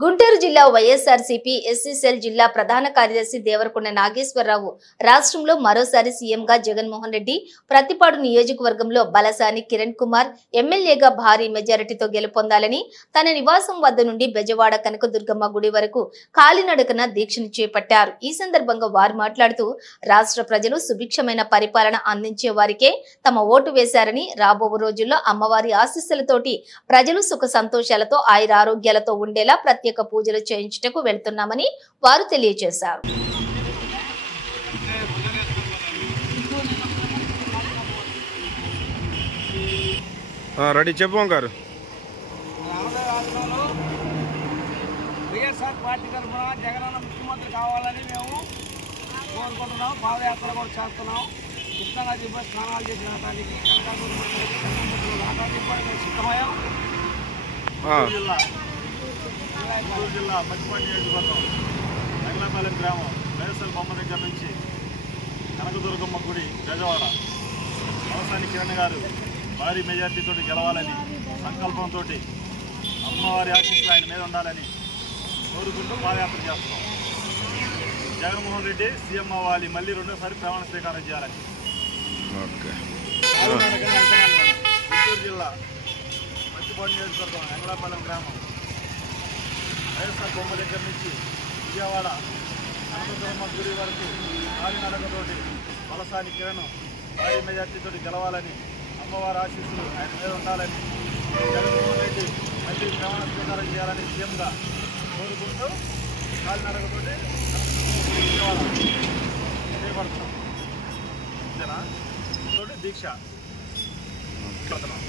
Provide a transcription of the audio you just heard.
గుంటూరు జిల్లా YSRCP SC cell జిల్లా ప్రధాన కార్యదర్శి దేవరకొండ నాగేశ్వరరావు రాష్ట్రంలో మరోసారి సీఎంగా జగన్మోహన్ రెడ్డి ప్రతిపాడు నియోజకవర్గంలో బలసాని కిరణ్ కుమార్ ఎమ్మెల్యేగా భారీ మెజారిటీతో గెలుపొందాలని తన నివాసం వద్ద నుండి బెజవాడ కనకదుర్గమ్మ గుడి వరకు కాలినడకన దీక్షను చేపట్టారు. ఈ సందర్భంగా వారు మాట్లాడుతూ రాష్ట్ర ప్రజలు సుభిక్షమైన పరిపాలన అందించే వారికే తమ ఓటు వేశారని, రాబో రోజుల్లో అమ్మవారి ఆశీస్సులతోటి ప్రజలు సుఖ సంతోషాలతో ఆయురారోగ్యాలతో ఉండేలా ప్రత్యేక పూజలు చేయించుటకు వెళ్తున్నామని వారు తెలియజేశారు. రెడీ చెప్పు గారు. వైఎస్ఆర్ పార్టీ తరఫున జగనన్న ముఖ్యమంత్రి కావాలని మేము కోరుకుంటున్నాం. పాదయాత్ర కూడా చేస్తున్నాం. కృష్ణానది స్నానాలు చేసిన దానికి సిద్ధమయ్యాం. గుంటూరు జిల్లా పచ్చిపాటి నియోజకవర్గం రంగలాపాలెం గ్రామం వైఎస్ఆర్ బొమ్మ దగ్గర నుంచి కనకదుర్గమ్మ గుడి బెజవాడ బలసాని కిరణ్ గారు భారీ మెజార్టీతో గెలవాలని సంకల్పంతో అమ్మవారి ఆశీస్సులు ఆయన మీద ఉండాలని కోరుకుంటూ పాదయాత్ర చేస్తున్నాం. జగన్మోహన్ రెడ్డి సీఎం అవ్వాలి, మళ్ళీ రెండోసారి ప్రమాణ స్వీకారం చేయాలని. గుంటూరు జిల్లా పచ్చిపాటి నియోజకవర్గం రంగలాపాలెం గ్రామం వైఎస్ఆర్ బొమ్మ దగ్గర నుంచి విజయవాడ కనకదుర్గమ్మ గుడి వరకు కాలినడకతోటి బలసాని కిరణ్ భారీ మెజార్టీతో గెలవాలని, అమ్మవారి ఆశీస్సులు ఆయన మీద ఉండాలని, జగన్మోహన్ రెడ్డి మళ్ళీ ప్రమాణ స్వీకారం చేయాలని సీఎంగా కోరుకుంటూ కాలినడకతోటి విజయవాడ చేపడుతున్నాం. అంతేనా తోటి దీక్ష పడుతున్నాం.